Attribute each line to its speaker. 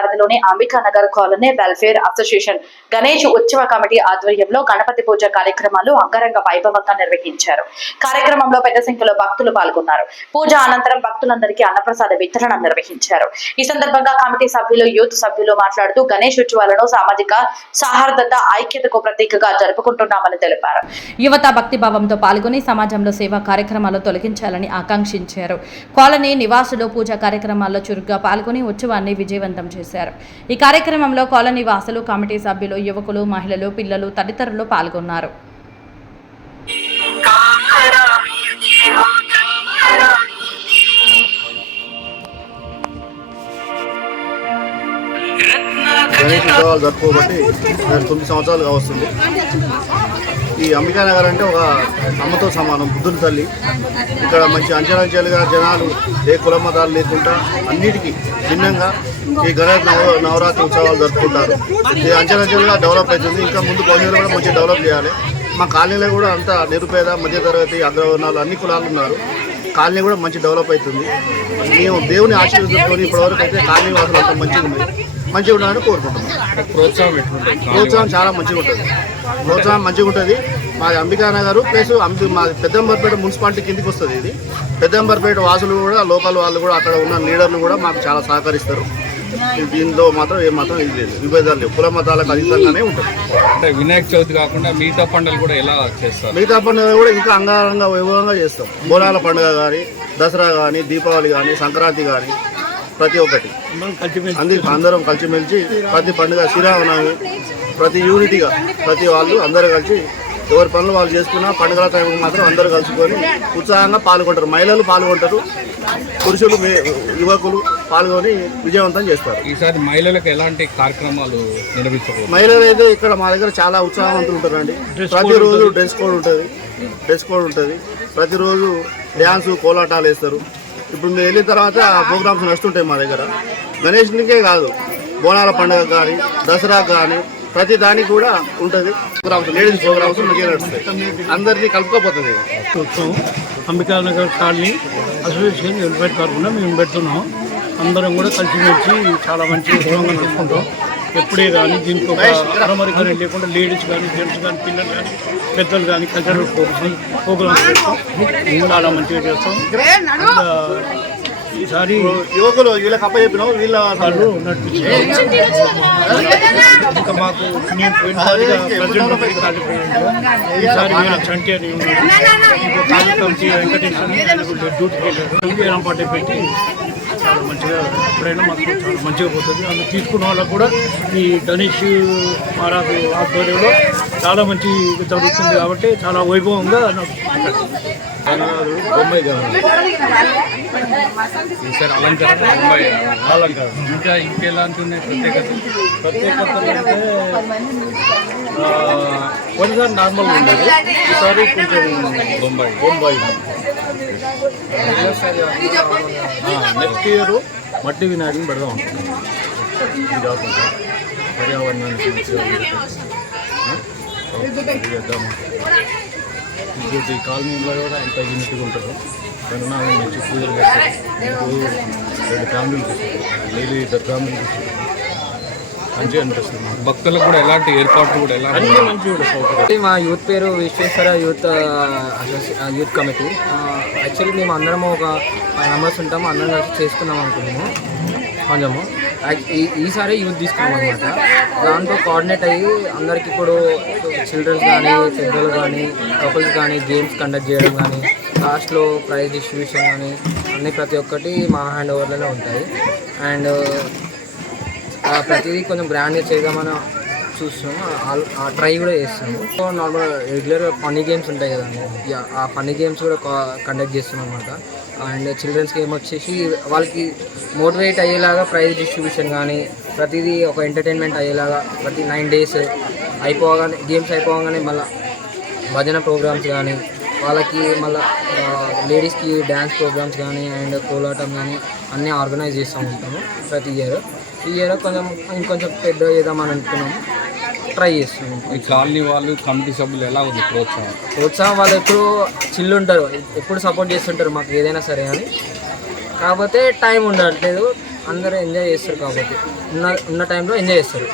Speaker 1: పరిధిలోని Ambikanagar colony welfare association Ganesh ఉత్సవ committee ఆధ్వర్యంలో గణపతి పూజ కార్యక్రమాలు అంగరంగ వైభవంగా నిర్వహించారు. కార్యక్రమంలో పెద్ద సంఖ్యలో భక్తులు పాల్గొన్నారు. పూజ అనంతరం భక్తులందరికీ అన్నప్రసాద వితరణ నిర్వహించారు. ఈ సందర్భంగా కమిటీ సభ్యులు యూత్ సభ్యులు మాట్లాడుతూ గణేష్ ఉత్సవాలను సామాజిక సహార్దత ఐక్యతకు ప్రతీకగా జరుపుకుంటున్నామని తెలిపారు. యువత భక్తిభావంతో పాల్గొని సమాజంలో సేవా కార్యక్రమాలు తొలగించాలని ఆకాంక్షించారు. కాలనీ నివాసులు పూజా కార్యక్రమాల్లో చురుగ్గా పాల్గొని ఉత్సవాన్ని విజయవంతం చేశారు. ఈ కార్యక్రమంలో కాలనీ వాసులు కమిటీ సభ్యులు యువకులు మహిళలు పిల్లలు తదితరులు పాల్గొన్నారు.
Speaker 2: ఉత్సవాలు జరుపుకోబట్టి నేను తొమ్మిది సంవత్సరాలుగా వస్తుంది ఈ అంబికానగర్ అంటే ఒక అమ్మతో సమానం బుద్ధుని తల్లి. ఇక్కడ మంచి అంచెలంచెలుగా జనాలు ఏ కుల మతాలు లేకుండా అన్నిటికీ భిన్నంగా ఈ గణేష్ నవ నవరాత్రి ఉత్సవాలు జరుపుకుంటారు. ఇది అంచెలంచెలుగా డెవలప్ అవుతుంది. ఇంకా ముందు భవిష్యత్తులో కూడా మంచి డెవలప్ చేయాలి. మా కాలనీలో కూడా అంతా నిరుపేద మధ్యతరగతి అగ్రవర్ణాలు అన్ని కులాలు ఉన్నారు. కాలనీ కూడా మంచి డెవలప్ అవుతుంది. మేము దేవుని ఆశీర్వదించుకొని ఇప్పటివరకు అయితే కాలనీ వాసులు అంత మంచిగా ఉంది మంచిగా ఉండాలని కోరుకుంటున్నాం.
Speaker 3: ప్రోత్సాహం
Speaker 2: ప్రోత్సాహం చాలా మంచిగా ఉంటుంది. ప్రోత్సాహం మంచిగా ఉంటుంది. మాది అంబికానగర్ ప్లస్ అంబి మాది పెద్దంబర్పేట మున్సిపాలిటీ కిందికి వస్తుంది ఇది. పెద్దంబర్పేట వాసులు కూడా లోకల్ వాళ్ళు కూడా అక్కడ ఉన్న లీడర్లు కూడా మాకు చాలా సహకరిస్తారు. దీనిలో మాత్రం ఏ మాత్రం ఇది లేదు. విభేదాలు లేవు. కుల మతాలకు అతీతంగానే ఉంటుంది.
Speaker 3: అంటే వినాయక చవితి కాకుండా మిగతా పండుగలు కూడా ఎలా చేస్తారు?
Speaker 2: మిగతా పండుగ కూడా ఇంకా అంగరంగ వైభవంగా చేస్తాం. బోనాల పండుగ కానీ దసరా కానీ దీపావళి కానీ సంక్రాంతి కానీ ప్రతి ఒక్కటి. అందరి అందరం కలిసిమెలిసి ప్రతి పండుగ శ్రీరామనవమి ప్రతి యూనిటీగా ప్రతి వాళ్ళు అందరూ కలిసి ఎవరి పనులు వాళ్ళు చేసుకున్న పండుగల టైంకి మాత్రం అందరూ కలుసుకొని ఉత్సాహంగా పాల్గొంటారు. మహిళలు పాల్గొంటారు. పురుషులు యువకులు పాల్గొని విజయవంతం చేస్తారు.
Speaker 3: ఈసారి మహిళలకు ఎలాంటి కార్యక్రమాలు నిర్వహించకూడదు
Speaker 2: మహిళలు అయితే ఇక్కడ మా దగ్గర చాలా ఉత్సాహవంతులు ఉంటారండి. ప్రతిరోజు డ్రెస్ కోడ్ ఉంటుంది. డ్రెస్ కోడ్ ఉంటుంది. ప్రతిరోజు డ్యాన్సు కోలాటాలు వేస్తారు. ఇప్పుడు మేము వెళ్ళిన తర్వాత ప్రోగ్రామ్స్ నడుస్తుంటాయి మా దగ్గర. గణేష్నికే కాదు బోనాల పండుగ కానీ దసరా కానీ ప్రతి దానికి కూడా ఉంటుంది. ప్రోగ్రామ్స్ లేడీస్ ప్రోగ్రామ్స్ నడుస్తాయి. అందరినీ కలుపుకోపోతుంది.
Speaker 4: ఉత్సవం అంబికానగర్ కాలనీ అసోసియేషన్ వెల్ఫేర్ తరఫున మేము పెడుతున్నాం. అందరం కూడా కలిసిమెలిసి చాలా మంచి ఉత్సవంగా నడుపుకుంటాం. ఎప్పుడే కానీ దీనికి ఒక అరమరికనే లేకుండా లేడీస్ కానీ జెంట్స్ కానీ పిల్లలు కానీ పెద్దలు కానీ కల్చరల్ ప్రోగ్రామ్స్ ప్రోగ్రామ్స్ పెడతాం. చాలా మంచిగా చేస్తాం. ఈసారి
Speaker 2: యువకులు వీళ్ళకి అప్పచెప్పినాం వీళ్ళ
Speaker 4: వాళ్ళు నడిపించారు ఇంకా మాకు పోయినసారిగా ప్రజెంట్ ఈసారి వెంకటేశ్వర డ్యూటీకి వెళ్ళారు. పెట్టి చాలా మంచిగా ఎప్పుడైనా మాకు చాలా మంచిగా పోతుంది. అందుకు తీసుకున్న వాళ్ళకు కూడా ఈ గణేష్ మహారాజు ఆధ్వర్యంలో చాలా మంచి జరుగుతుంది కాబట్టి చాలా వైభవంగా నాకు
Speaker 2: బొమ్మాయి గారు
Speaker 3: ఈసారి అలంకరణ. ముంబై ఇంకా ఇంకెలాంటి ఉన్నాయి? ప్రత్యేకత?
Speaker 4: ప్రత్యేకత అంటే కొన్నిసారి నార్మల్గా ఉండేది ఈసారి కొంచెం
Speaker 3: బొంబాయి
Speaker 2: బొంబాయి
Speaker 4: నెక్స్ట్ ఇయర్ మట్టి వినాయకుని పెడదాం. అనుకుంటున్నాం పర్యావరణానికి చేద్దాం ఇంకోటి కాలనీలో కూడా అంత యూనిట్గా ఉంటారు కనుక మంచి పూజలు ఇప్పుడు రెండు ఫ్యామిలీలు. ఇద్దరు ఫ్యామిలీలు. మంచిగా అనిపిస్తుంది.
Speaker 3: భక్తులకు కూడా ఎలాంటి ఏర్పాట్లు కూడా ఎలా
Speaker 4: మంచిగా
Speaker 5: మా యూత్ పేరు Vishweshwara youth youth committee. Actually మేము అందరం ఒక ఫైవ్ మెంబర్స్ ఉంటాము అందరం కలిసి చేసుకుందాం అనుకున్నాము. కొంచెము. ఈసారి యూత్ తీసుకున్నాం అనమాట దాంతో కోఆర్డినేట్ అయ్యి అందరికి ఇప్పుడు చిల్డ్రన్స్ కానీ పెద్దలు కానీ కపుల్స్ కానీ గేమ్స్ కండక్ట్ చేయడం కానీ లాస్ట్లో ప్రైజ్ డిస్ట్రిబ్యూషన్ కానీ అన్నీ ప్రతి ఒక్కటి మా హ్యాండ్ ఓవర్లోనే ఉంటాయి. అండ్ ప్రతిదీ కొంచెం గ్రాండ్గా చేద్దామని చూస్తున్నాము ఆ- ట్రై కూడా చేస్తున్నాము so normal regular funny games ఉంటాయి కదండి ఆ ఫన్నీ గేమ్స్ కూడా కండక్ట్ చేస్తున్నాం అనమాట అండ్ చిల్డ్రన్స్ గేమ్ వచ్చేసి వాళ్ళకి మోటివేట్ అయ్యేలాగా ప్రైజ్ డిస్ట్రిబ్యూషన్ కానీ ప్రతిదీ ఒక ఎంటర్టైన్మెంట్ అయ్యేలాగా ప్రతి నైన్ డేస్ అయిపోగానే గేమ్స్ అయిపోగానే మళ్ళీ భజన ప్రోగ్రామ్స్ కానీ వాళ్ళకి మళ్ళీ లేడీస్కి డ్యాన్స్ ప్రోగ్రామ్స్ కానీ అండ్ కోలాటం కానీ అన్నీ ఆర్గనైజ్ చేస్తూ ఉంటాము ప్రతి ఇయర్ ఈ ఇయర్ కొంచెం ఇంకొంచెం పెద్ద చేద్దామని అనుకున్నాము ట్రై చేస్తున్నాము
Speaker 3: ఈ కాలనీ వాళ్ళు కమిటీ సభ్యులు ఎలా ఉంది ప్రోత్సాహం?
Speaker 5: ప్రోత్సాహం వాళ్ళు ఎప్పుడు చిల్లు ఉంటారు ఎప్పుడు సపోర్ట్ చేస్తుంటారు మాకు ఏదైనా సరే అని. కాకపోతే టైం ఉండట్లేదు. అందరూ ఎంజాయ్ చేస్తారు కాబట్టి. ఉన్న ఉన్న టైంలో ఎంజాయ్ చేస్తారు.